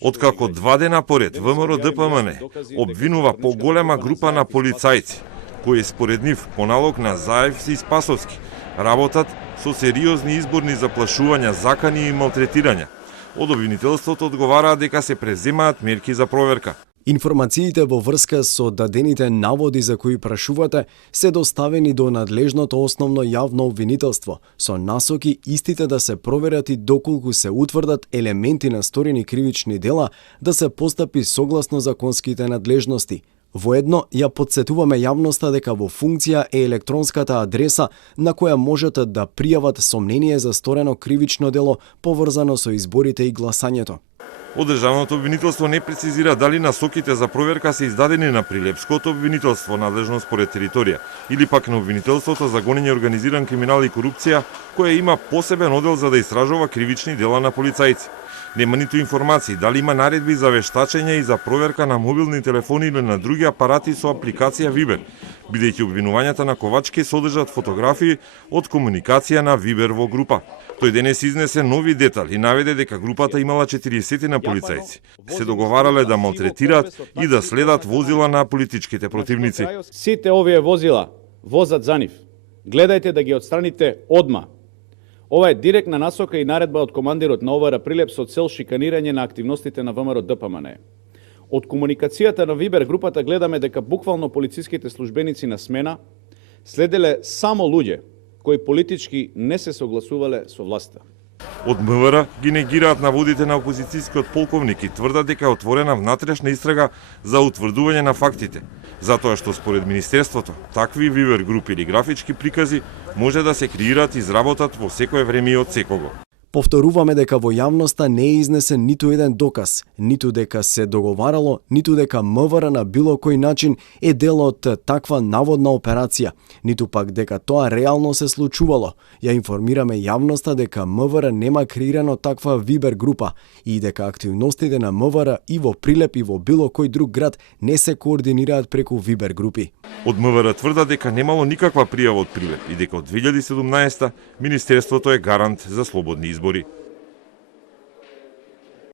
Откако 2 дена поред ВМРО ДПМН обвинува поголема група на полицајци, кои според нив по налог на Заевски и Спасовски работат со сериозни изборни заплашувања, закани и малтретирања, од обвинителството одговараат дека се преземаат мерки за проверка. Информациите во врска со дадените наводи за кои прашувате се доставени до надлежното основно јавно обвинителство, со насоки истите да се проверат и доколку се утврдат елементи на сторени кривични дела, да се постапи согласно законските надлежности. Воедно, ја подсетуваме јавноста дека во функција е електронската адреса на која можете да пријават сомнение за сторено кривично дело поврзано со изборите и гласањето. Од државното обвинителство не прецизира дали насоките за проверка се издадени на Прилепското обвинителство надлежно според територија или пак на обвинителството за гонење организиран криминал и корупција, која има посебен одел за да истражува кривични дела на полицајци. Нема ниту информации дали има наредби за вештачење и за проверка на мобилни телефони или на други апарати со апликација Вибер, бидејќи обвинувањата на Ковачки содржат фотографии од комуникација на Вибер во група. Тој денес изнесе нови детали и наведе дека групата имала 40 на полицајци. Се договарале да малтретираат и да следат возила на политичките противници. Сите овие возила возат за нив. Гледајте да ги отстраните одма. Ова е директна насока и наредба од командирот на ОВР Прилеп со цел шиканирање на активностите на ВМРО ДПМН. Од комуникацијата на Вибер групата гледаме дека буквално полициските службеници на смена следеле само луѓе кои политички не се согласувале со власта. Од МВР ги негираат наводите на опозицијскиот полковник и тврдат дека е отворена внатрешна истрага за утврдување на фактите, затоа што според Министерството такви Вибер групи или графички прикази може да се креираат и изработат во секое време и од секого. Повторуваме дека во јавноста не е изнесен ниту еден доказ, ниту дека се договарало, ниту дека МВР на било кој начин е дел од таква наводна операција, ниту пак дека тоа реално се случувало. Ја информираме јавноста дека МВР нема креирано таква Вибер група и дека активностите на МВР и во Прилеп и во било кој друг град не се координираат преку Вибер групи. Од МВР тврдат дека немало никаква пријава од Прилеп и дека од 2017 Министерството е гарант за слободни избори.